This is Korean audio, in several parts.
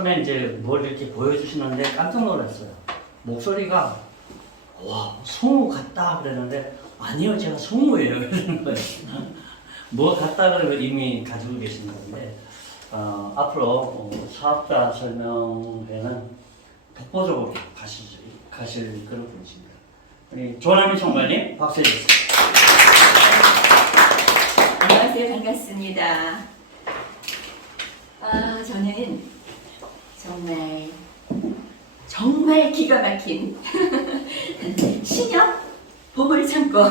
처음에 이제 뭘 이렇게 보여주시는데 깜짝 놀랐어요. 목소리가 와 성우 같다 그랬는데 아니요 제가 성우예요 이러는 거예요. 뭐 같다 그러면 이미 가지고 계신 건데 앞으로 사업자 설명회는 독보적으로 가실 그런 분이십니다. 우리 조남희 총괄님 박수 해주세요. 안녕하세요. 반갑습니다. 저는 정말 기가 막힌 신협 보물창고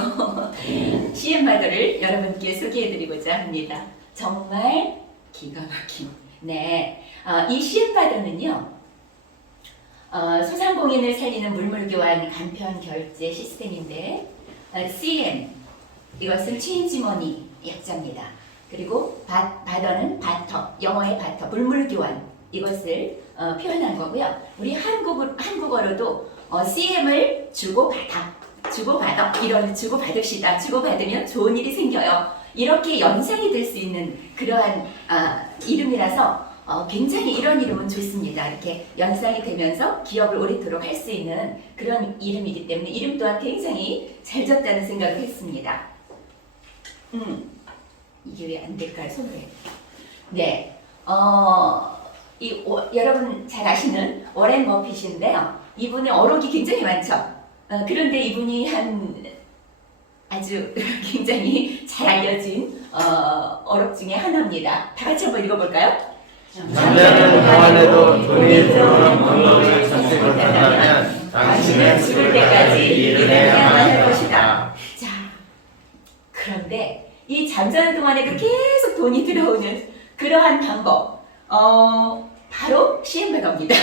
CM마더를 여러분께 소개해드리고자 합니다. 정말 기가 막힌. 네, 이 CM마더는요 소상공인을 살리는 물물교환 간편 결제 시스템인데 CM 이것은 체인지머니 약자입니다. 그리고 바더는 바터, 영어의 바터, 물물교환 이것을 표현한 거고요. 우리 한국어로도 CM을 주고받아, 이런 주고받읍시다. 주고받으면 좋은 일이 생겨요. 이렇게 연상이 될 수 있는 그러한 이름이라서 굉장히 이런 이름은 좋습니다. 이렇게 연상이 되면서 기업을 오래도록 할 수 있는 그런 이름이기 때문에 이름 또한 굉장히 잘 졌다는 생각을 했습니다. 이게 왜 안 될까요? 손으로 해. 네. 여러분 잘 아시는 워렌 버핏인데요. 이분의 어록이 굉장히 많죠. 그런데 이분이 아주 굉장히 잘 알려진 어록 중에 하나입니다. 다 같이 한번 읽어볼까요? 잠자는 동안에도 돈이 들어오는 방법을 찾지 못한다면 당신은 죽을 때까지 일을 해야만 할 것이다. 자, 그런데 이 잠자는 동안에도 계속 돈이 들어오는 그러한 방법, 바로 CM바더입니다.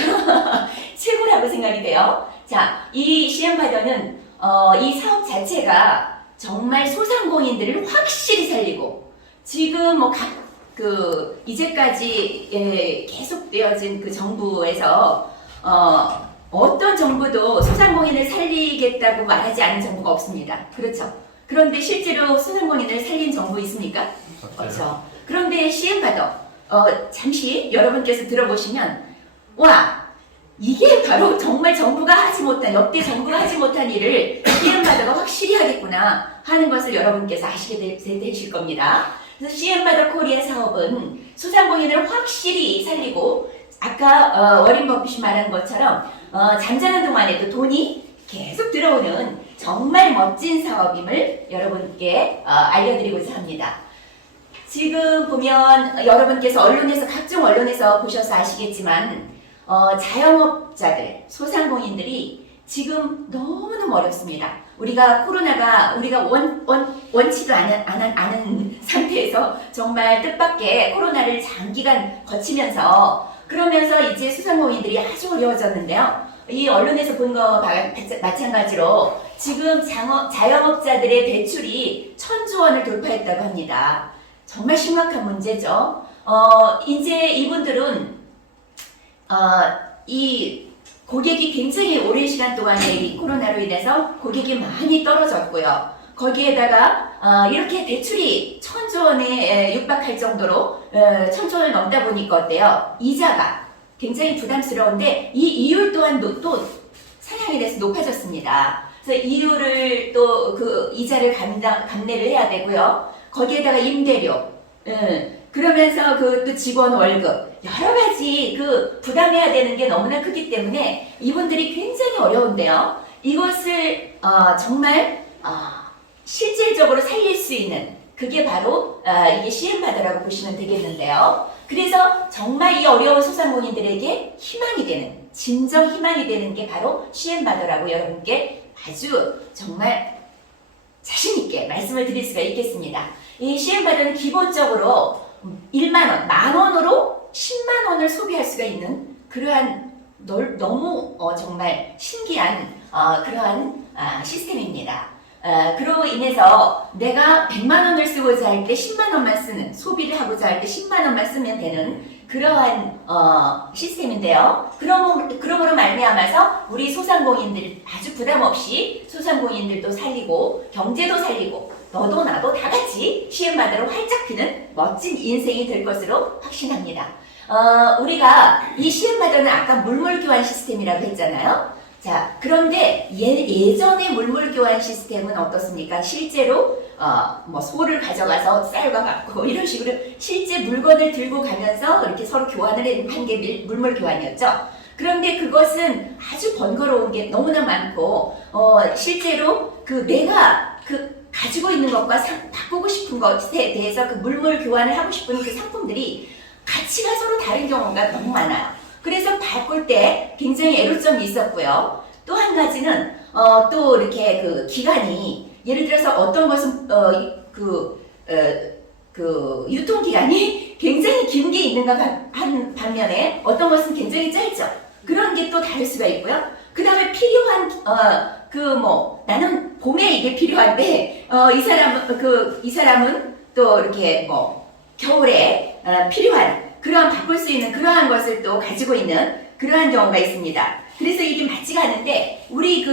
최고라고 생각이 돼요. 자, 이 CM바더는 이 사업 자체가 정말 소상공인들을 확실히 살리고 지금 이제까지 계속되어진 그 정부에서 어떤 정부도 소상공인을 살리겠다고 말하지 않은 정부가 없습니다. 그렇죠? 그런데 실제로 소상공인을 살린 정부 있습니까? 없죠. 그런데 CM바더 잠시 여러분께서 들어보시면 와 이게 바로 정말 역대 정부가 하지 못한 일을 CM바더가 확실히 하겠구나 하는 것을 여러분께서 아시게 되실 겁니다. 그래서 CM바더 코리아 사업은 소상공인을 확실히 살리고 아까 워렌 버핏이 말한 것처럼 잠자는 동안에도 돈이 계속 들어오는 정말 멋진 사업임을 여러분께 알려드리고자 합니다. 지금 보면 여러분께서 각종 언론에서 보셔서 아시겠지만 자영업자들, 소상공인들이 지금 너무너무 어렵습니다. 코로나가 우리가 원치도 않은 상태에서 정말 뜻밖의 코로나를 장기간 거치면서 그러면서 이제 소상공인들이 아주 어려워졌는데요. 이 언론에서 본 거 마찬가지로 지금 자영업자들의 대출이 1,000조 원을 돌파했다고 합니다. 정말 심각한 문제죠. 이제 이분들은 이 고객이 굉장히 오랜 시간 동안에 이 코로나로 인해서 고객이 많이 떨어졌고요. 거기에다가 이렇게 대출이 1,000조 원에 육박할 정도로 1,000조 원을 넘다 보니까 어때요? 이자가 굉장히 부담스러운데 이 이율 또한 또 상향이 돼서 높아졌습니다. 그래서 이율을 또 그 이자를 감내를 해야 되고요. 거기에다가 임대료, 그러면서 또 직원 월급 여러 가지 부담해야 되는 게 너무나 크기 때문에 이분들이 굉장히 어려운데요. 이것을 정말 실질적으로 살릴 수 있는 그게 바로 이게 CM바더라고 보시면 되겠는데요. 그래서 정말 이 어려운 소상공인들에게 희망이 되는, 진정 희망이 되는 게 바로 CM바더라고 여러분께 아주 정말 자신있게 말씀을 드릴 수가 있겠습니다. 이 CM바더는 기본적으로 1만 원, 10,000원으로 10만 원을 소비할 수가 있는 그러한 너무 정말 신기한 그러한 시스템입니다. 그로 인해서 내가 100만 원을 쓰고자 할 때 10만 원만 쓰는, 소비를 하고자 할 때 10만 원만 쓰면 되는 그러한 시스템인데요. 그러므로 말미암아서 우리 소상공인들 아주 부담 없이 소상공인들도 살리고 경제도 살리고 너도 나도 다 같이 CM바더로 활짝 피는 멋진 인생이 될 것으로 확신합니다. 우리가 이 시엠바더는 아까 물물 교환 시스템이라고 했잖아요. 자, 그런데 예전의 물물 교환 시스템은 어떻습니까? 실제로 뭐 소를 가져가서 쌀과 받고 이런 식으로 실제 물건을 들고 가면서 이렇게 서로 교환을 한 게 물물 교환이었죠. 그런데 그것은 아주 번거로운 게 너무나 많고 실제로 내가 가지고 있는 것과 바꾸고 싶은 것에 대해서 그 물물 교환을 하고 싶은 그 상품들이 가치가 서로 다른 경우가 너무 많아요. 그래서 바꿀 때 굉장히 애로점이 있었고요. 또 한 가지는 또 이렇게 기간이 예를 들어서 어떤 것은 유통 기간이 굉장히 긴 게 있는가 한 반면에 어떤 것은 굉장히 짧죠. 그런 게 또 다를 수가 있고요. 그 다음에 필요한 나는 봄에 이게 필요한데 이 사람은 또 이렇게 겨울에 필요한 그러한 바꿀 수 있는 그러한 것을 또 가지고 있는 그러한 경우가 있습니다. 그래서 이게 맞지가 않은데 우리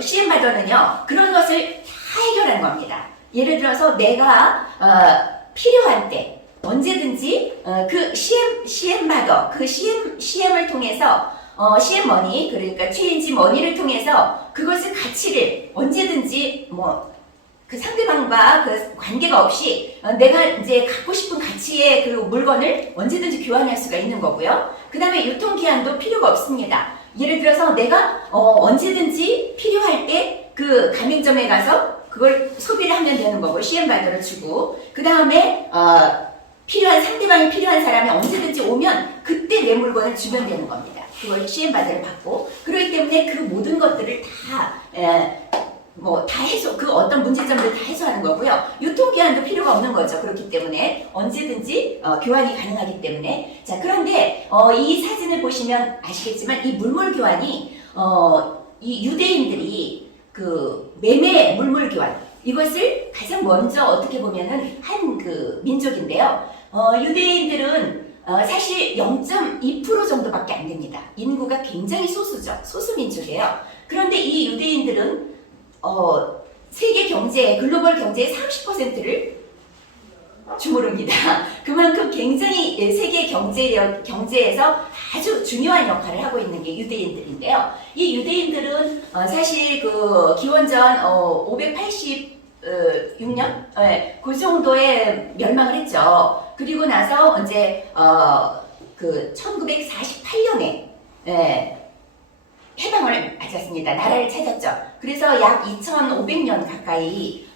시엠바더는요 그런 것을 다 해결하는 겁니다. 예를 들어서 내가 필요한 때 언제든지 시엠바더 시엠을 통해서 시엠머니 그러니까 체인지 머니를 통해서 그것을 가치를 언제든지 그 상대방과 그 관계가 없이 내가 이제 갖고 싶은 가치의 그 물건을 언제든지 교환할 수가 있는 거고요. 그 다음에 유통기한도 필요가 없습니다. 예를 들어서 내가 언제든지 필요할 때 그 가맹점에 가서 그걸 소비를 하면 되는 거고 시엠바더를 주고 그 다음에 상대방이 필요한 사람이 언제든지 오면 그때 내 물건을 주면 되는 겁니다. 그걸 시엠바더를 받고 그렇기 때문에 그 모든 것들을 다 해소, 어떤 문제점들을 다 해소하는 거고요. 유통기한도 필요가 없는 거죠. 그렇기 때문에 언제든지 교환이 가능하기 때문에. 자, 그런데 이 사진을 보시면 아시겠지만 이 물물 교환이 이 유대인들이 매매 물물 교환 이것을 가장 먼저 어떻게 보면은 한 민족인데요. 유대인들은 사실 0.2% 정도밖에 안 됩니다. 인구가 굉장히 소수죠. 소수 민족이에요. 그런데 이 유대인들은 세계 경제, 글로벌 경제의 30%를 주무릅니다. 그만큼 굉장히 세계 경제에서 아주 중요한 역할을 하고 있는 게 유대인들인데요. 이 유대인들은 사실 기원전 586년 그 정도에 멸망을 했죠. 그리고 나서 이제 1948년에 해방을 맞았습니다. 나라를 찾았죠. 그래서 약 2500년 가까이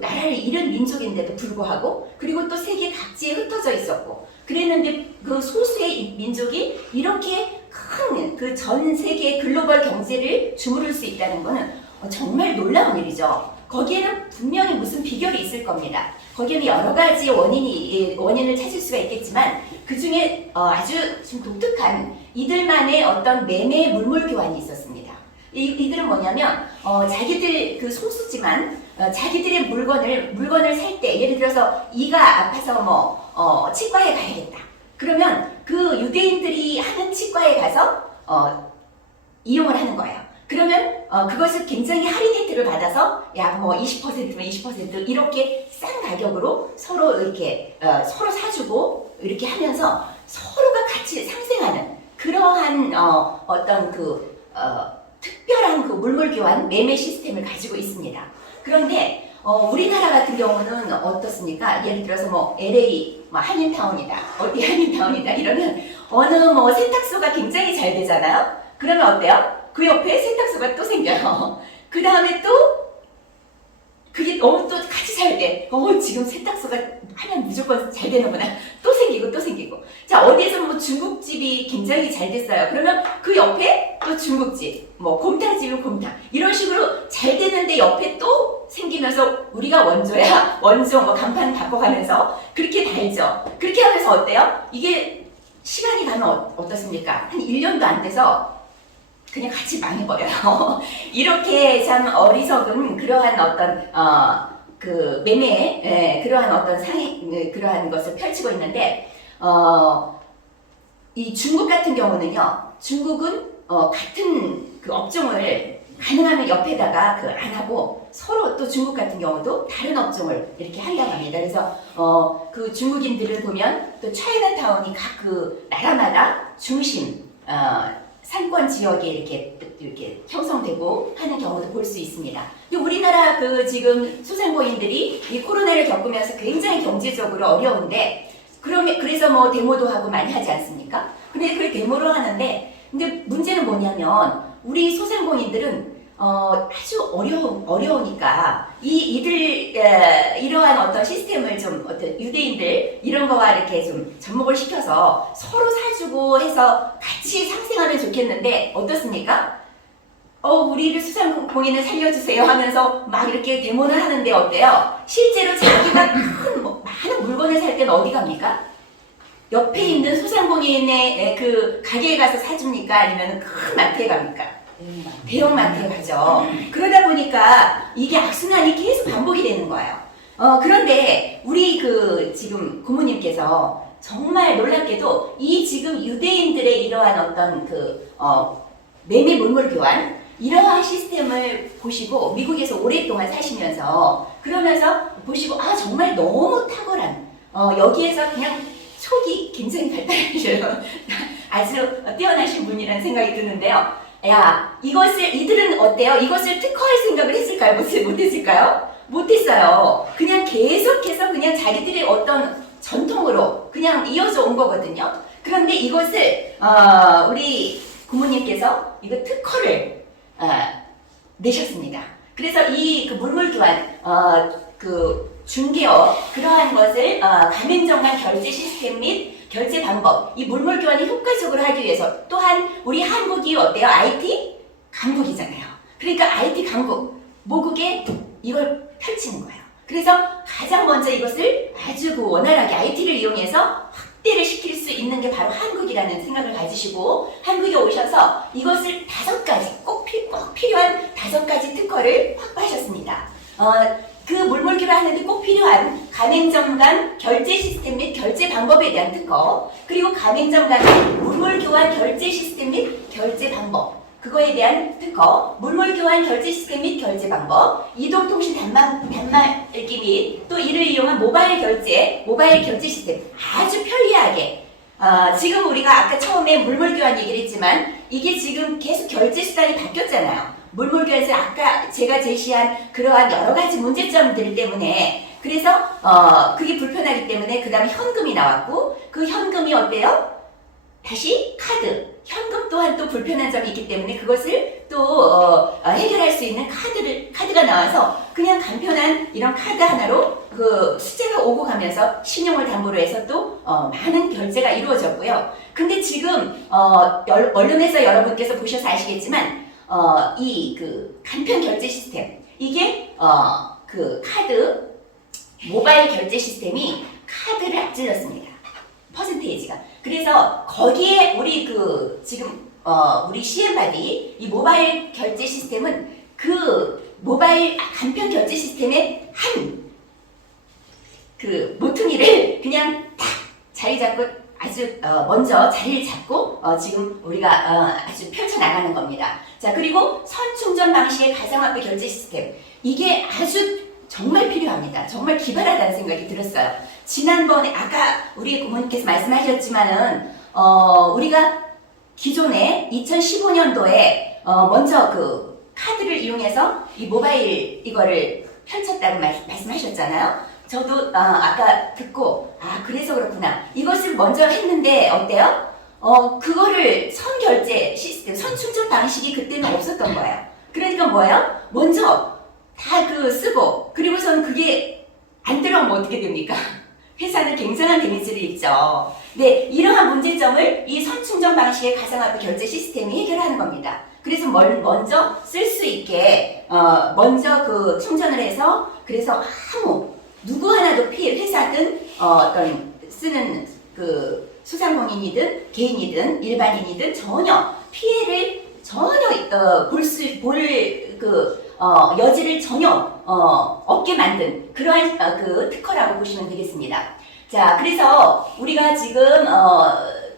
나라를 잃은 민족인데도 불구하고 그리고 또 세계 각지에 흩어져 있었고 그랬는데 그 소수의 민족이 이렇게 큰 전 세계 글로벌 경제를 주무를 수 있다는 것은 정말 놀라운 일이죠. 거기에는 분명히 무슨 비결이 있을 겁니다. 거기에는 여러 가지 원인을 찾을 수가 있겠지만 그 중에 아주 좀 독특한 이들만의 어떤 매매 물물 교환이 있었습니다. 이들은 뭐냐면 자기들 소수지만 자기들의 물건을 살 때 예를 들어서 이가 아파서 치과에 가야겠다. 그러면 그 유대인들이 하는 치과에 가서 이용을 하는 거예요. 그러면 그것을 굉장히 할인 혜택을 받아서 약 20%면 20% 이렇게 싼 가격으로 서로 이렇게 서로 사주고 이렇게 하면서 서로가 같이 상생하는 그러한 어떤 특별한 물물 교환 매매 시스템을 가지고 있습니다. 그런데 우리나라 같은 경우는 어떻습니까? 예를 들어서 LA 한인타운이다, 어디 한인타운이다 이러면 어느 세탁소가 굉장히 잘 되잖아요. 그러면 어때요? 그 옆에 세탁소가 또 생겨요. 그 다음에 또 그게 너무 또 같이 잘 돼. 지금 세탁소가 하면 무조건 잘 되는구나. 또 생기고 또 생기고. 자, 어디에서 중국집이 굉장히 잘 됐어요. 그러면 그 옆에 또 중국집, 곰탕집이면 곰탕. 이런 식으로 잘 되는데 옆에 또 생기면서 우리가 원조, 간판 바꿔가면서 그렇게 달죠. 그렇게 하면서 어때요? 이게 시간이 가면 어떻습니까? 한 1년도 안 돼서 그냥 같이 망해버려요. 이렇게 참 어리석은 그러한 어떤 매매 그러한 어떤 그러한 것을 펼치고 있는데 이 중국 같은 경우는요. 중국은 같은 업종을 가능하면 옆에다가 그 안 하고 서로 또 중국 같은 경우도 다른 업종을 이렇게 하려고 합니다. 그래서 그 중국인들을 보면 또 차이나타운이 각 그 나라마다 중심 상권 지역에 이렇게 형성되고 하는 경우도 볼 수 있습니다. 근데 우리나라 그 지금 소상공인들이 이 코로나를 겪으면서 굉장히 경제적으로 어려운데 그래서 뭐 데모도 하고 많이 하지 않습니까? 근데 그 데모를 하는데 근데 문제는 뭐냐면 우리 소상공인들은 아주 어려우니까 이러한 어떤 시스템을 좀 어떤 유대인들 이런 거와 이렇게 좀 접목을 시켜서 서로 사주고 해서 같이 상생하면 좋겠는데 어떻습니까? 우리를 소상공인을 살려주세요 하면서 막 이렇게 데모를 하는데 어때요? 실제로 자기가 많은 물건을 살 때는 어디 갑니까? 옆에 있는 소상공인의 그 가게에 가서 사줍니까? 아니면 큰 마트에 갑니까? 대형마트에 가죠. 그러다 보니까 이게 악순환이 계속 반복이 되는 거예요. 그런데 우리 그 지금 고모님께서 정말 놀랍게도 이 지금 유대인들의 이러한 어떤 매매 물물 교환 이러한 시스템을 보시고 미국에서 오랫동안 사시면서 그러면서 보시고 정말 너무 탁월한 여기에서 그냥 촉이 굉장히 발달하셔요. 아주 뛰어나신 분이라는 생각이 드는데요. 이들은 어때요? 이것을 특화할 생각을 했을까요? 못했을까요? 못했어요. 그냥 계속해서 그냥 자기들의 어떤 전통으로 그냥 이어져 온 거거든요. 그런데 이것을 우리 부모님께서 이거 특허를 내셨습니다. 그래서 이 그 물물교환 그 중개업 그러한 것을 가맹점간 결제 시스템 및 결제 방법, 이 물물 교환을 효과적으로 하기 위해서 또한 우리 한국이 어때요? IT 강국이잖아요. 그러니까 IT 강국, 모국에 이걸 펼치는 거예요. 그래서 가장 먼저 이것을 아주 원활하게 IT를 이용해서 확대를 시킬 수 있는 게 바로 한국이라는 생각을 가지시고 한국에 오셔서 이것을 5가지, 꼭 필요한 5가지 특허를 확보하셨습니다. 그 물물교를 하는데 꼭 필요한 가맹점 간 결제 시스템 및 결제 방법에 대한 특허, 그리고 가맹점 간의 물물교환 결제 시스템 및 결제 방법, 그거에 대한 특허, 물물교환 결제 시스템 및 결제 방법, 이동통신 단말기 및 또 이를 이용한 모바일 결제 시스템, 아주 편리하게 지금 우리가 아까 처음에 물물교환 얘기를 했지만 이게 지금 계속 결제 수단이 바뀌었잖아요. 물물교환에서 아까 제가 제시한 그러한 여러 가지 문제점들 때문에 그래서 그게 불편하기 때문에 그 다음에 현금이 나왔고 그 현금이 어때요? 다시 카드, 현금 또한 또 불편한 점이 있기 때문에 그것을 또 해결할 수 있는 카드가 나와서 그냥 간편한 이런 카드 하나로 그 숫자가 오고 가면서 신용을 담보로 해서 또 많은 결제가 이루어졌고요. 근데 지금 언론에서 여러분께서 보셔서 아시겠지만 이 그 간편 결제 시스템 이게 그 카드 모바일 결제 시스템이 카드를 앞질렀습니다. 퍼센테이지가. 그래서 거기에 우리 그 지금 우리 CM바디 이 모바일 결제 시스템은 그 모바일 간편 결제 시스템의 한 그 모퉁이를 그냥 딱 자리 잡고 아주 먼저 자리를 잡고 지금 우리가 아주 펼쳐나가는 겁니다. 자, 그리고 선충전 방식의 가상화폐 결제 시스템 이게 아주 정말 필요합니다. 정말 기발하다는 생각이 들었어요. 지난번에 아까 우리 부모님께서 말씀하셨지만은 우리가 기존에 2015년도에 먼저 그 카드를 이용해서 이 모바일 이거를 펼쳤다고 말씀하셨잖아요. 저도 아까 듣고 그래서 그렇구나. 이것을 먼저 했는데 어때요? 그거를 선결제 시스템, 선충전 방식이 그때는 없었던 거예요. 그러니까 뭐예요? 먼저 다 그 쓰고 그리고선 그게 안 들어가면 어떻게 됩니까? 회사는 굉장한 데미지를 입죠. 네, 이러한 문제점을 이 선충전 방식의 가상화폐 결제 시스템이 해결하는 겁니다. 그래서 먼저 쓸 수 있게 먼저 그 충전을 해서 그래서 누구 하나도 회사든 어떤 쓰는 그 소상공인이든 개인이든 일반인이든 전혀 피해를 여지를 전혀 없게 만든 그러한 그 특허라고 보시면 되겠습니다. 자, 그래서 우리가 지금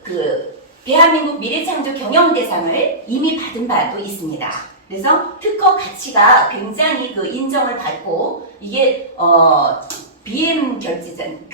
그 대한민국 미래창조 경영대상을 이미 받은 바도 있습니다. 그래서 특허 가치가 굉장히 그 인정을 받고 이게 BM 결제전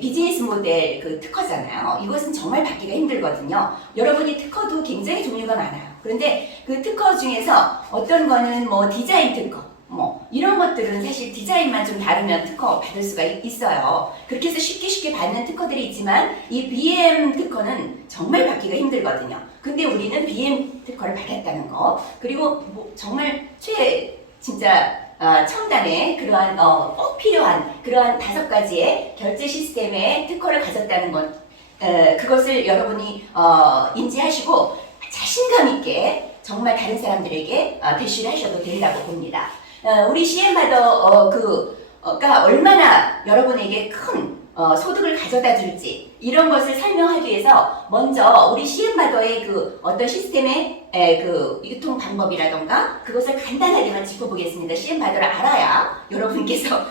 비즈니스 모델 그 특허잖아요. 이것은 정말 받기가 힘들거든요. 여러분이 특허도 굉장히 종류가 많아요. 그런데 그 특허 중에서 어떤 거는 뭐 디자인 특허, 뭐 이런 것들은 사실 디자인만 좀 다르면 특허 받을 수가 있어요. 그렇게 해서 쉽게 받는 특허들이 있지만 이 BM 특허는 정말 받기가 힘들거든요. 근데 우리는 BM 특허를 받았다는 거, 그리고 뭐 정말 진짜 첨단의 그러한 꼭 필요한 그러한 5가지의 결제 시스템의 특허를 가졌다는 것, 그것을 여러분이 인지하시고 자신감 있게 정말 다른 사람들에게 대시를 하셔도 된다고 봅니다. 우리 CM바더가 얼마나 여러분에게 큰 소득을 가져다 줄지 이런 것을 설명하기 위해서 먼저 우리 CM바더의 그 어떤 시스템의 그 유통 방법이라던가 그것을 간단하게만 짚어보겠습니다. CM바더를 알아야 여러분께서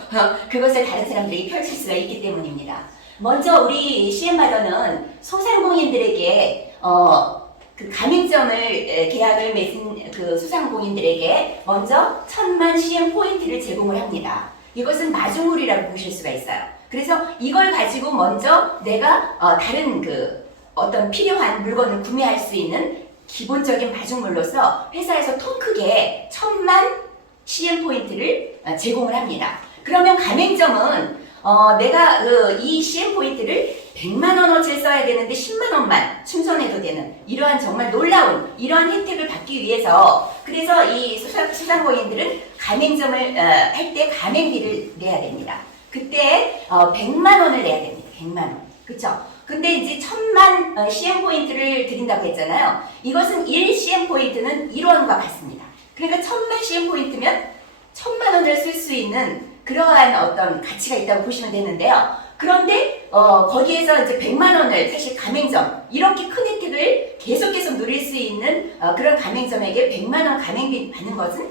그것을 다른 사람들에게 펼칠 수가 있기 때문입니다. 먼저 우리 CM바더는 소상공인들에게 그 가맹점을 계약을 맺은 그 소상공인들에게 먼저 1000만 CM 포인트를 제공을 합니다. 이것은 마중물이라고 보실 수가 있어요. 그래서 이걸 가지고 먼저 내가 다른 그 어떤 필요한 물건을 구매할 수 있는 기본적인 마중물로서 회사에서 통 크게 1000만 CM 포인트를 제공을 합니다. 그러면 가맹점은 내가 이 CM 포인트를 100만 원어치를 써야 되는데 10만 원만 충전해도 되는 이러한 정말 놀라운 이러한 혜택을 받기 위해서, 그래서 이 소상공인들은 가맹점을 할 때 가맹비를 내야 됩니다. 그때 100만 원을 내야 됩니다. 100만 원. 그쵸? 근데 이제 1000만 CM 포인트를 드린다고 했잖아요. 이것은 1 CM 포인트는 1원과 같습니다. 그러니까 1000만 CM 포인트면 1000만 원을 쓸 수 있는 그러한 어떤 가치가 있다고 보시면 되는데요. 그런데 거기에서 이제 100만 원을 사실 가맹점 이렇게 큰 혜택을 계속 누릴 수 있는 그런 가맹점에게 100만 원 가맹비 받는 것은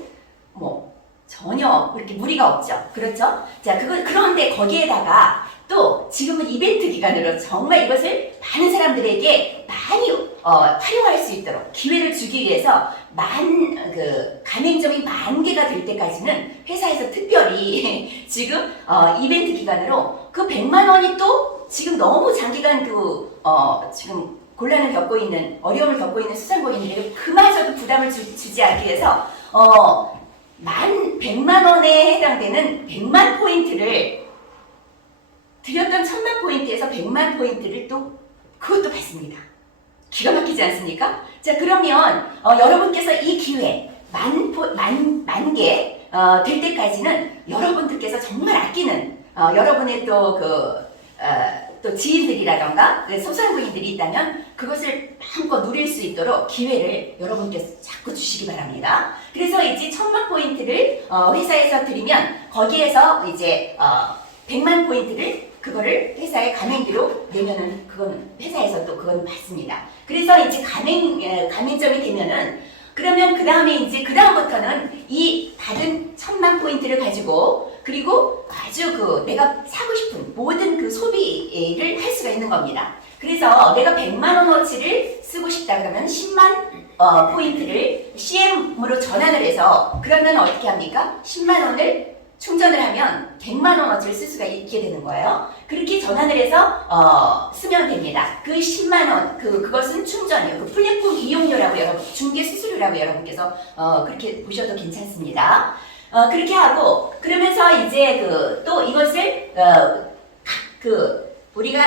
뭐 전혀 그렇게 무리가 없죠. 그렇죠? 자, 그런데 거기에다가 또 지금은 이벤트 기간으로 정말 이것을 많은 사람들에게 많이 활용할 수 있도록 기회를 주기 위해서 가맹점이 10,000개가 될 때까지는 회사에서 특별히 지금 이벤트 기간으로 그 100만 원이 또 지금 너무 장기간 지금 곤란을 겪고 있는, 어려움을 겪고 있는 소상공인들에게 그마저도 부담을 주지 않기 위해서 100만 원에 해당되는 100만 포인트를 드렸던 1000만 포인트에서 100만 포인트를 그것도 받습니다. 기가 막히지 않습니까? 자, 그러면 여러분께서 이 기회 만 개 될 때까지는 여러분들께서 정말 아끼는 여러분의 또 지인들이라던가 소상공인들이 있다면 그것을 마음껏 누릴 수 있도록 기회를 여러분께서 자꾸 주시기 바랍니다. 그래서 이제 1000만 포인트를 회사에서 드리면 거기에서 이제 100만 포인트를 그거를 회사에 가맹비로 내면은 그건 회사에서 또 그건 받습니다. 그래서 이제 가맹점이 되면은 그러면 그 다음부터는 이 받은 1000만 포인트를 가지고 그리고 아주 내가 사고 싶은 모든 그 소비를 할 수가 있는 겁니다. 그래서 내가 100만 원어치를 쓰고 싶다 그러면 10만 포인트를 CM으로 전환을 해서 그러면 어떻게 합니까? 10만 원을 충전을 하면 100만 원어치를 쓸 수가 있게 되는 거예요. 그렇게 전환을 해서 쓰면 됩니다. 그 10만 원, 그것은 충전이에요. 그 플랫폼 이용료라고 중개 수수료라고 여러분께서 그렇게 보셔도 괜찮습니다. 그렇게 하고 그러면서 이제 또 이것을 우리가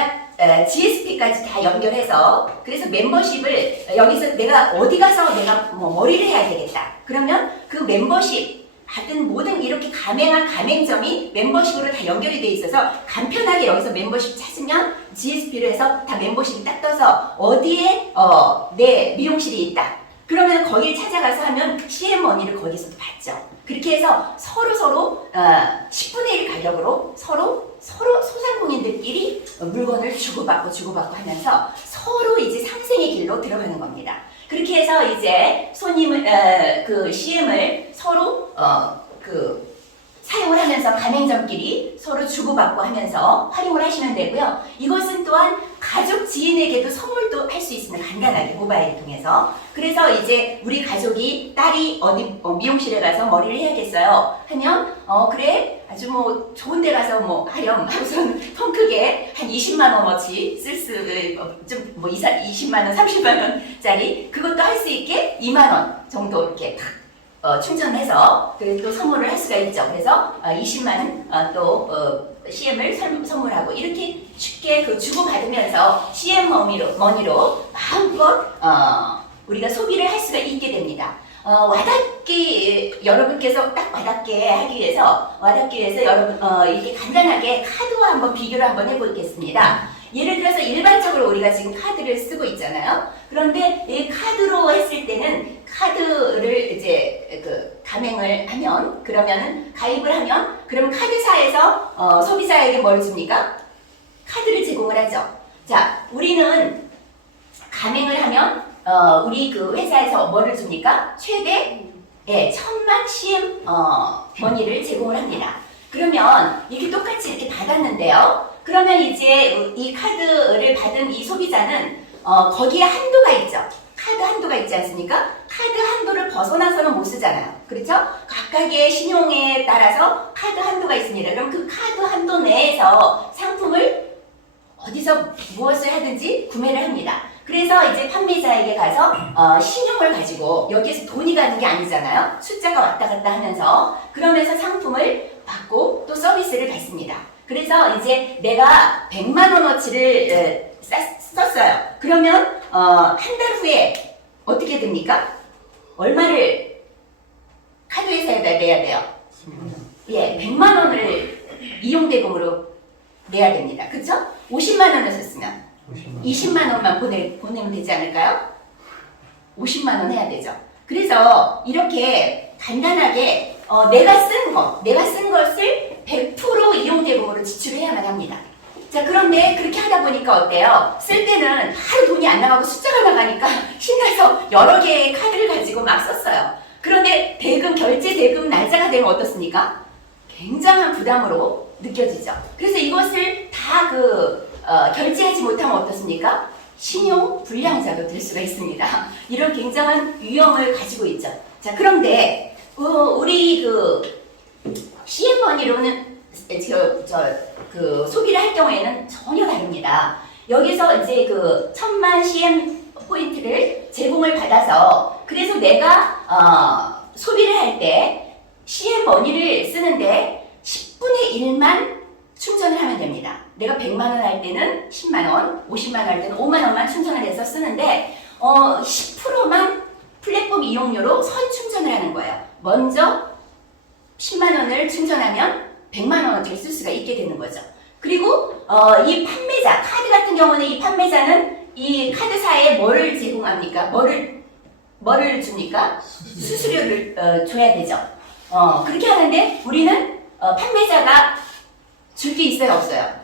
GSP까지 다 연결해서 그래서 멤버십을 여기서 내가 어디 가서 내가 머리를 해야 되겠다. 그러면 그 멤버십 받은 모든 이렇게 가맹한 가맹점이 멤버십으로 다 연결이 돼 있어서 간편하게 여기서 멤버십 찾으면 GSP로 해서 다 멤버십이 딱 떠서 어디에 내 미용실이 있다. 그러면 거기를 찾아가서 하면 CM머니를 거기서도 받죠. 그렇게 해서 서로 10분의 1 가격으로 서로 소상공인들끼리 물건을 주고받고 하면서 서로 이제 상생의 길로 들어가는 겁니다. 그렇게 해서 이제 CM을 서로 사용을 하면서 가맹점끼리 서로 주고받고 하면서 활용을 하시면 되고요. 이것은 또한 가족 지인에게도 선물도 할 수 있습니다. 간단하게 모바일을 통해서. 그래서 이제 우리 가족이 딸이 어디 미용실에 가서 머리를 해야겠어요 하면 그래 아주 뭐 좋은 데 가서 뭐 하렴 하고선 통 크게 한 20만 원어치 쓸 수 좀 뭐 20만 원 30만 원짜리 그것도 할 수 있게 2만 원 정도 이렇게 탁 충전해서 그래서 또 선물을 할 수가 있죠. 그래서 20만 원 또 CM을 선물하고 이렇게 쉽게 그 주고받으면서 CM 머니로 마음껏 우리가 소비를 할 수가 있게 됩니다. 와닿게 여러분께서 딱 와닿게 하기 위해서 여러분 이렇게 간단하게 카드와 한번 비교를 한번 해보겠습니다. 예를 들어서 일반적으로 우리가 지금 카드를 쓰고 있잖아요. 그런데 이 카드로 했을 때는 카드를 이제 그 가맹을 하면 그러면은 가입을 하면 그러면 카드사에서 소비자에게 뭘 줍니까? 카드를 제공을 하죠. 자, 우리는 가맹을 하면 우리 그 회사에서 뭐를 줍니까? 최대 1000만 CM 머니를 제공을 합니다. 그러면 이렇게 똑같이 이렇게 받았는데요. 그러면 이제 이 카드를 받은 이 소비자는 거기에 한도가 있죠. 카드 한도가 있지 않습니까? 카드 한도를 벗어나서는 못 쓰잖아요. 그렇죠? 각각의 신용에 따라서 카드 한도가 있습니다. 그럼 그 카드 한도 내에서 상품을 어디서 무엇을 하든지 구매를 합니다. 그래서 이제 판매자에게 가서 신용을 가지고 여기에서 돈이 가는 게 아니잖아요. 숫자가 왔다 갔다 하면서 그러면서 상품을 받고 또 서비스를 받습니다. 그래서 이제 내가 100만 원어치를 썼어요. 그러면 한 달 후에 어떻게 됩니까? 얼마를 카드 회사에다 내야 돼요? 100만 원을 이용대금으로 내야 됩니다. 그쵸? 50만 원을 썼으면 20만 원만 보내면 되지 않을까요? 50만 원 해야 되죠. 그래서 이렇게 간단하게 내가 쓴 것을 100% 이용대금으로 지출해야만 합니다. 자, 그런데 그렇게 하다 보니까 어때요? 쓸 때는 바로 돈이 안 나가고 숫자가 나가니까 신나서 여러 개의 카드를 가지고 막 썼어요. 그런데 결제 대금 날짜가 되면 어떻습니까? 굉장한 부담으로 느껴지죠. 그래서 이것을 다 결제하지 못하면 어떻습니까? 신용 불량자도 될 수가 있습니다. 이런 굉장한 위험을 가지고 있죠. 자, 그런데 우리 CM머니로는 소비를 할 경우에는 전혀 다릅니다. 여기서 이제 1000만 CM 포인트를 제공을 받아서 그래서 내가 소비를 할 때 CM 머니를 쓰는데 10분의 1만 충전을 하면 됩니다. 내가 100만 원 할 때는 10만 원, 50만 원 할 때는 5만 원만 충전을 해서 쓰는데 10%만 플랫폼 이용료로 선 충전을 하는 거예요. 먼저 10만 원을 충전하면 100만 원어치를 쓸 수가 있게 되는 거죠. 그리고 이 판매자, 카드 같은 경우는 이 판매자는 이 카드사에 뭐를 제공합니까? 뭐를 줍니까? 수수료를 줘야 되죠. 그렇게 하는데 우리는 판매자가 줄 게 있어요, 없어요?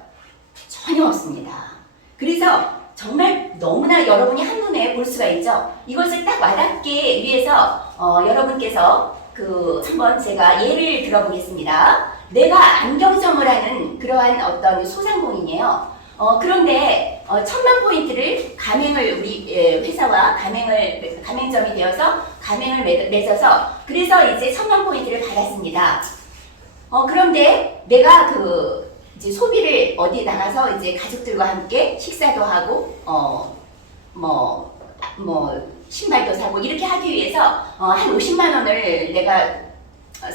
전혀 없습니다. 그래서 정말 너무나 여러분이 한눈에 볼 수가 있죠. 이것을 딱 와닿게 위해서 여러분께서 한번 제가 예를 들어보겠습니다. 내가 안경점을 하는 그러한 어떤 소상공인이에요. 그런데 1000만 포인트를 가맹을 우리 회사와 가맹점이 되어서 가맹을 맺어서 그래서 이제 1000만 포인트를 받았습니다. 그런데 내가 이제 소비를 어디 나가서 이제 가족들과 함께 식사도 하고 신발도 사고 이렇게 하기 위해서 한 50만 원을 내가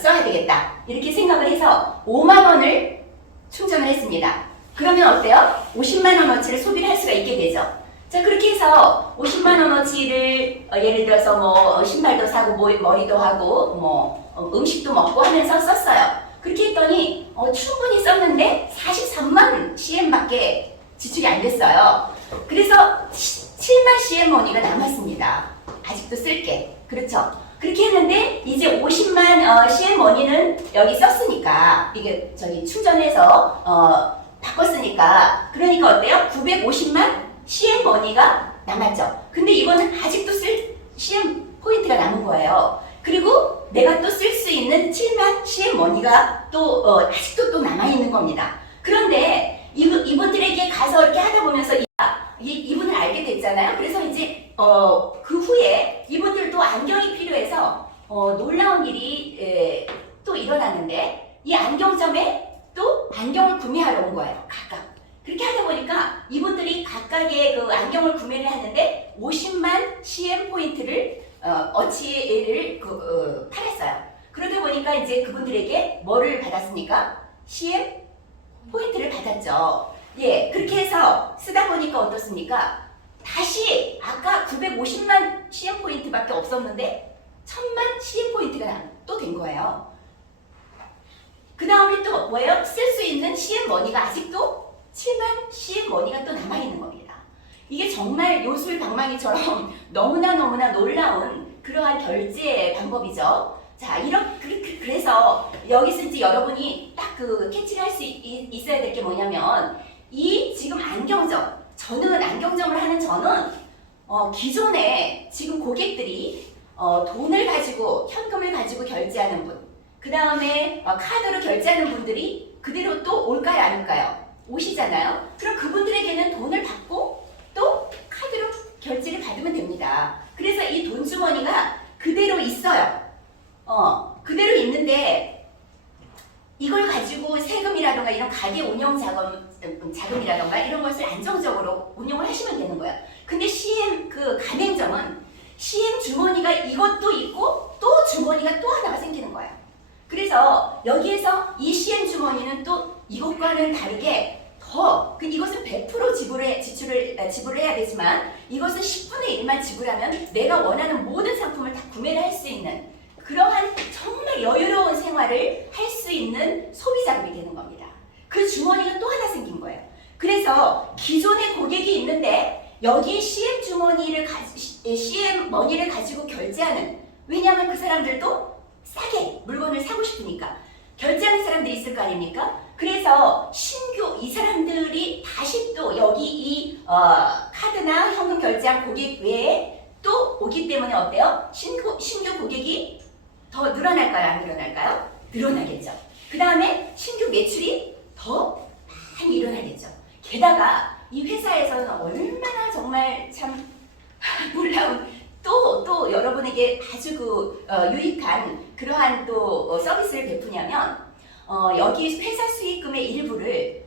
써야 되겠다 이렇게 생각을 해서 5만 원을 충전을 했습니다. 그러면 어때요? 50만 원어치를 소비를 할 수가 있게 되죠. 자, 그렇게 해서 50만 원어치를 예를 들어서 신발도 사고 머리도 하고 음식도 먹고 하면서 썼어요. 그렇게 했더니 충분히 썼는데 43만 CM밖에 지출이 안 됐어요. 그래서 7만 CM 머니가 남았습니다. 아직도 쓸게. 그렇죠? 그렇게 했는데 이제 50만 CM 머니는 여기 썼으니까 이게 충전해서 바꿨으니까 그러니까 어때요? 950만 CM 머니가 남았죠. 근데 이거는 아직도 쓸 CM 포인트가 남은 거예요. 그리고 내가 또 쓸 수 있는 7만 CM CM 머니가 또 아직도 또 남아 있는 겁니다. 그런데 이분들에게 가서 이렇게 하다 보면서 이분을 알게 됐잖아요. 그래서 이제 그 후에 이분들도 안경이 필요해서 놀라운 일이 또 일어났는데 이 안경점에 또 안경을 구매하러 온 거예요. 각각. 그렇게 하다 보니까 이분들이 각각의 그 안경을 구매를 하는데 50만 CM 포인트를 어치를 팔았어요. 그러다 보니까 이제 그분들에게 뭐를 받았습니까? CM 포인트를 받았죠. 예, 그렇게 해서 쓰다 보니까 어떻습니까? 다시 아까 950만 CM 포인트밖에 없었는데 1000만 CM 포인트가 또 된 거예요. 그 다음에 또 뭐예요? 쓸 수 있는 CM 머니가 아직도 7만 CM 머니가 또 남아있는 겁니다. 이게 정말 요술방망이처럼 너무나 놀라운 그러한 결제 방법이죠. 자, 그래서 여기서 이제 여러분이 딱 그 캐치를 할 수 있어야 될 게 뭐냐면 이 지금 안경점, 안경점을 하는 저는 기존에 지금 고객들이 돈을 가지고 현금을 가지고 결제하는 분, 그 다음에 카드로 결제하는 분들이 그대로 또 올까요, 안 올까요? 오시잖아요. 그럼 그분들에게는 돈을 받고 또 카드로 결제를 받으면 됩니다. 그래서 이 돈 주머니가 그대로 있어요. 그대로 있는데 이걸 가지고 세금이라던가 이런 가게 운영 자금이라던가 이런 것을 안정적으로 운용을 하시면 되는 거예요. 근데 CM 그 가맹점은 CM 주머니가 이것도 있고 또 주머니가 또 하나가 생기는 거예요. 그래서 여기에서 이 CM 주머니는 또 이것과는 다르게 이것은 100% 지불을 해야 되지만 이것은 10분의 1만 지불하면 내가 원하는 모든 상품을 다 구매를 할 수 있는 그러한 정말 여유로운 생활을 할 수 있는 소비 자금이 되는 겁니다. 그 주머니가 또 하나 생긴 거예요. 그래서 기존의 고객이 있는데 여기에 CM 머니를 가지고 결제하는, 왜냐하면 그 사람들도 싸게 물건을 사고 싶으니까 결제하는 사람들이 있을 거 아닙니까? 그래서 신규 이 사람들이 다시 또 여기 이 카드나 현금 결제한 고객 외에 또 오기 때문에 어때요? 신규 고객이 더 늘어날까요? 안 늘어날까요? 늘어나겠죠. 그 다음에 신규 매출이 더 많이 일어나겠죠. 게다가 이 회사에서는 얼마나 정말 참 놀라운 또 여러분에게 아주 유익한 그러한 또 서비스를 베푸냐면 여기 회사 수익금의 일부를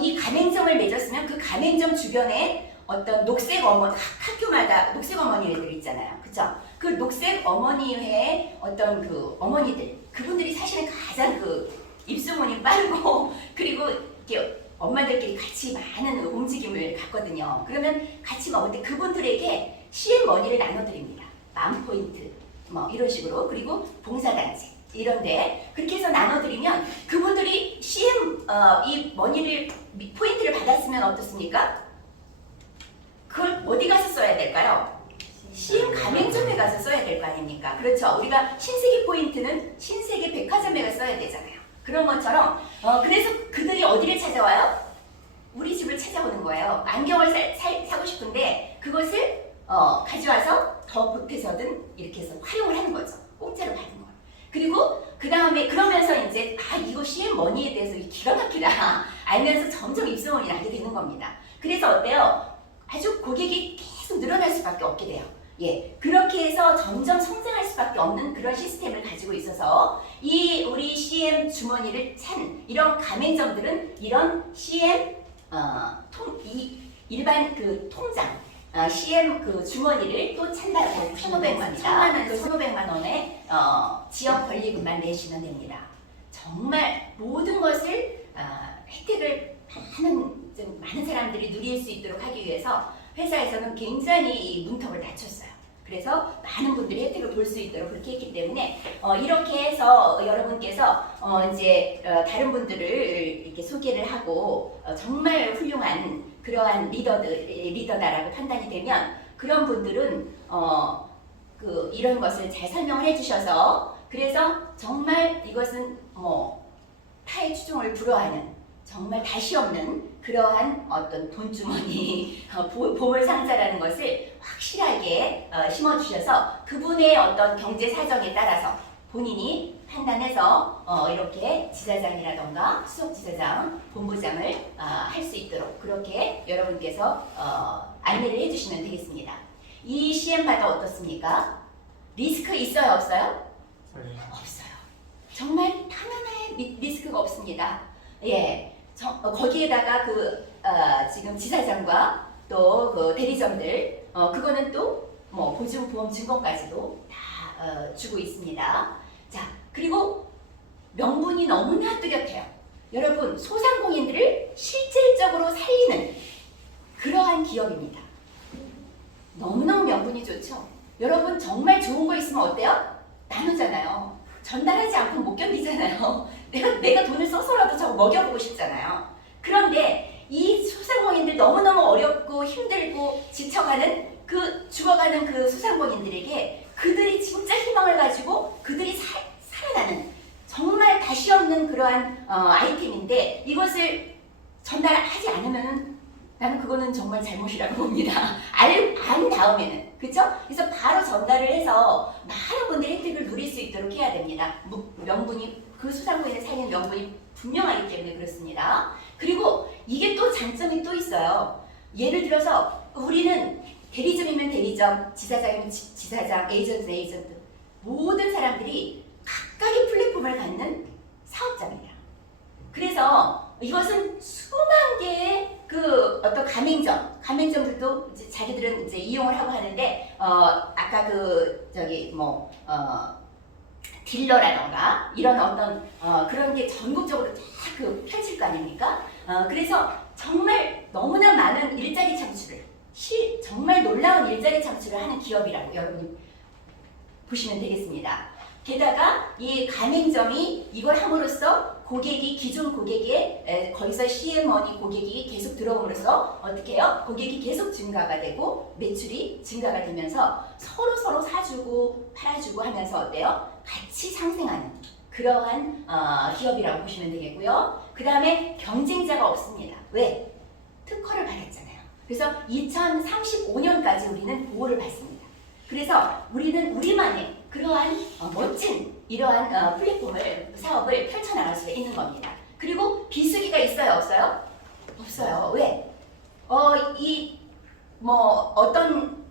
이 가맹점을 맺었으면 그 가맹점 주변에 어떤 녹색 학교마다 녹색 어머니들 있잖아요. 그쵸? 그 녹색 어머니회 어떤 그 어머니들, 그분들이 사실은 가장 그 입소문이 빠르고 그리고 이렇게 엄마들끼리 같이 많은 움직임을 갖거든요. 그러면 같이 먹을 때 그분들에게 CM 머니를 나눠드립니다. 10,000포인트 뭐 이런 식으로. 그리고 봉사단체 이런데 그렇게 해서 나눠드리면 그분들이 CM 이 머니를 포인트를 받았으면 어떻습니까? 그걸 어디 가서 써야 될까요? CM 가맹점에 가서 써야 될 거 아닙니까? 그렇죠. 우리가 신세계 포인트는 신세계 백화점에 가서 써야 되잖아요. 그런 것처럼 그래서 그들이 어디를 찾아와요? 우리 집을 찾아오는 거예요. 안경을 사고 싶은데 그것을 가져와서 더 보태서든 이렇게 해서 활용을 하는 거죠. 공짜로 받은 거예요. 그리고 그 다음에 그러면서 이제 이거 CM 머니에 대해서 기가 막히다 알면서 점점 입소문이 나게 되는 겁니다. 그래서 어때요? 아주 고객이 계속 늘어날 수밖에 없게 돼요. 예, 그렇게 해서 점점 성장할 수밖에 없는 그런 시스템을 가지고 있어서 이 우리 CM 주머니를 찬 이런 가맹점들은 이런 CM 일반 그 통장 CM 그 주머니를 또 찬다고 1,500만 원의 지역 권리금만 내시면 됩니다. 정말 모든 것을 혜택을 많은 사람들이 누릴 수 있도록 하기 위해서 회사에서는 굉장히 문턱을 낮췄어요. 그래서 많은 분들이 혜택을 볼 수 있도록 그렇게 했기 때문에 이렇게 해서 여러분께서 이제 다른 분들을 이렇게 소개를 하고 정말 훌륭한 그러한 리더다라고 판단이 되면 그런 분들은 이런 것을 잘 설명을 해주셔서 그래서 정말 이것은 타의 추종을 불허하는 정말 다시 없는 그러한 어떤 돈주머니, 보물상자라는 것을 확실하게 심어주셔서 그분의 어떤 경제 사정에 따라서 본인이 판단해서 이렇게 지사장이라던가 수석지사장, 본부장을 할 수 있도록 그렇게 여러분께서 안내를 해주시면 되겠습니다. 이 시험마다 어떻습니까? 리스크 있어요, 없어요? 없어요. 정말 당연한 리스크가 없습니다. 예, 거기에다가 지금 지사장과 또 그 대리점들 그거는 또 뭐 보증 보험 증권까지도 다 주고 있습니다. 자, 그리고 명분이 너무나 뚜렷해요. 여러분, 소상공인들을 실질적으로 살리는 그러한 기업입니다. 너무너무 명분이 좋죠. 여러분, 정말 좋은 거 있으면 어때요? 나누잖아요. 전달하지 않고 못 견디잖아요. 내가 돈을 써서라도 저거 먹여보고 싶잖아요. 그런데 이 소상공인들 너무너무 어렵고 힘들고 지쳐가는 죽어가는 그 소상공인들에게 그들이 진짜 희망을 가지고 그들이 살아나는 정말 다시 없는 그러한 아이템인데 이것을 전달하지 않으면 나는 그거는 정말 잘못이라고 봅니다. 안 다음에는. 그쵸? 그래서 바로 전달을 해서 많은 분들이 혜택을 누릴 수 있도록 해야 됩니다. 명분이, 그 소상공인을 살리는 명분이 분명하기 때문에 그렇습니다. 그리고 이게 또 장점이 또 있어요. 예를 들어서 우리는 대리점이면 대리점, 지사장이면 지사장, 에이전트는 에이전트. 모든 사람들이 각각의 플랫폼을 갖는 사업자입니다. 그래서 이것은 수만 개의 그 어떤 가맹점들도 이제 자기들은 이제 이용을 하고 하는데, 아까 딜러라던가 이런 어떤 그런 게 전국적으로 쫙 펼칠 거 아닙니까? 그래서 정말 너무나 많은 일자리 창출을, 정말 놀라운 일자리 창출을 하는 기업이라고 여러분이 보시면 되겠습니다. 게다가 이 가맹점이 이걸 함으로써 기존 고객의 거기서 CM원이 고객이 계속 들어옴으로써 어떻게 해요? 고객이 계속 증가가 되고 매출이 증가가 되면서 서로 사주고 팔아주고 하면서 어때요? 같이 상생하는 그러한 기업이라고 보시면 되겠고요. 그 다음에 경쟁자가 없습니다. 왜? 특허를 받았잖아요. 그래서 2035년까지 우리는 보호를 받습니다. 그래서 우리는 우리만의 그러한 멋진 이러한 사업을 펼쳐나갈 수가 있는 겁니다. 그리고 비수기가 있어요, 없어요? 없어요. 왜? 어떤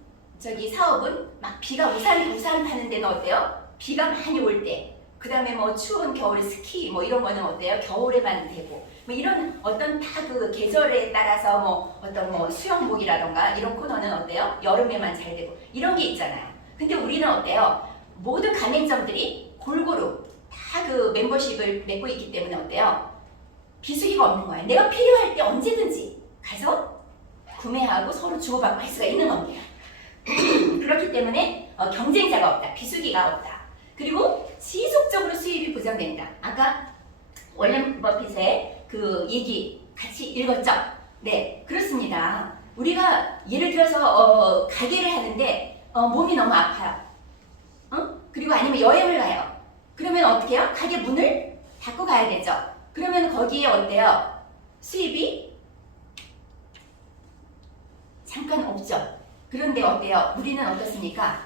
사업은 막 우산 파는 데는 어때요? 비가 많이 올 때, 그 다음에 추운 겨울에 스키 이런 거는 어때요? 겨울에만 되고, 이런 어떤 다 그 계절에 따라서 수영복이라던가 이런 코너는 어때요? 여름에만 잘 되고, 이런 게 있잖아요. 근데 우리는 어때요? 모든 가맹점들이 골고루 다 그 멤버십을 맺고 있기 때문에 어때요? 비수기가 없는 거예요. 내가 필요할 때 언제든지 가서 구매하고 서로 주고받고 할 수가 있는 겁니다. 그렇기 때문에 경쟁자가 없다, 비수기가 없다. 그리고 지속적으로 수입이 보장된다. 아까 월렌 버핏의 그 얘기 같이 읽었죠? 네, 그렇습니다. 우리가 예를 들어서 가게를 하는데 몸이 너무 아파요. 그리고 아니면 여행을 가요. 그러면 어떻게 해요? 가게 문을 닫고 가야겠죠? 그러면 거기에 어때요? 수입이 잠깐 없죠? 그런데 어때요? 우리는 어떻습니까?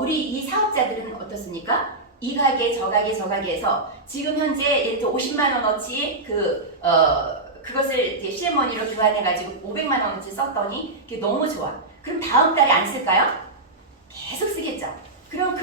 우리 이 사업자들은 어떻습니까? 이 가게, 저 가게, 저 가게에서 지금 현재 예를 들어 50만 원어치 그것을 이제 CM머니로 교환해가지고 500만 원어치 썼더니 그게 너무 좋아. 그럼 다음 달에 안 쓸까요? 계속 쓰겠죠? 그럼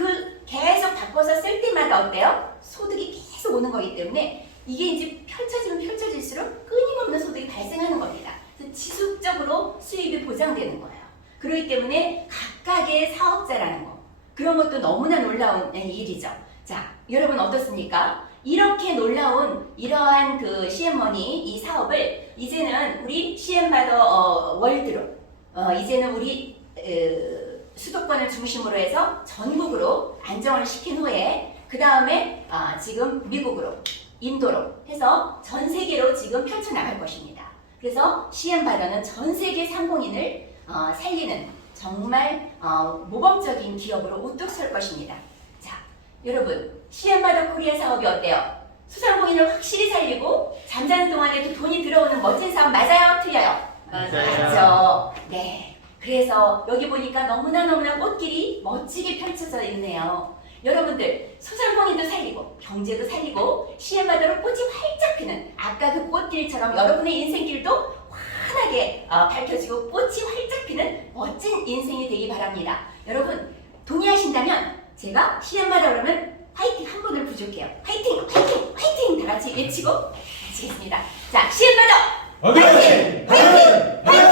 계속 바꿔서 쓸 때마다 어때요? 소득이 계속 오는 거기 때문에 이게 이제 펼쳐지면 펼쳐질수록 끊임없는 소득이 발생하는 겁니다. 그래서 지속적으로 수입이 보장되는 거예요. 그렇기 때문에 각각의 사업자라는 거, 그런 것도 너무나 놀라운 일이죠. 자, 여러분 어떻습니까? 이렇게 놀라운 이러한 그 CM머니 이 사업을 이제는 우리 CM바더 월드로 이제는 우리 수도권을 중심으로 해서 전국으로 안정을 시킨 후에 그 다음에 지금 미국으로, 인도로 해서 전 세계로 지금 펼쳐나갈 것입니다. 그래서 CM바더는 전 세계 상공인을 살리는 정말 모범적인 기업으로 우뚝 설 것입니다. 자, 여러분 CM바더 코리아 사업이 어때요? 소상공인을 확실히 살리고 잠자는 동안에도 돈이 들어오는 멋진 사업 맞아요? 틀려요? 맞죠? 네. 그래서 여기 보니까 너무나 꽃길이 멋지게 펼쳐져 있네요. 여러분들 소상공인도 살리고 경제도 살리고 시에마다로 꽃이 활짝 피는 아까 그 꽃길처럼 여러분의 인생길도 환하게 밝혀지고 꽃이 활짝 피는 멋진 인생이 되기 바랍니다. 여러분 동의하신다면 제가 시에마다 그러면 화이팅 한 번을 부를게요. 화이팅! 화이팅! 화이팅! 다 같이 외치고 마치겠습니다. 자, 시에마다 화이팅! 화이팅! 화이팅!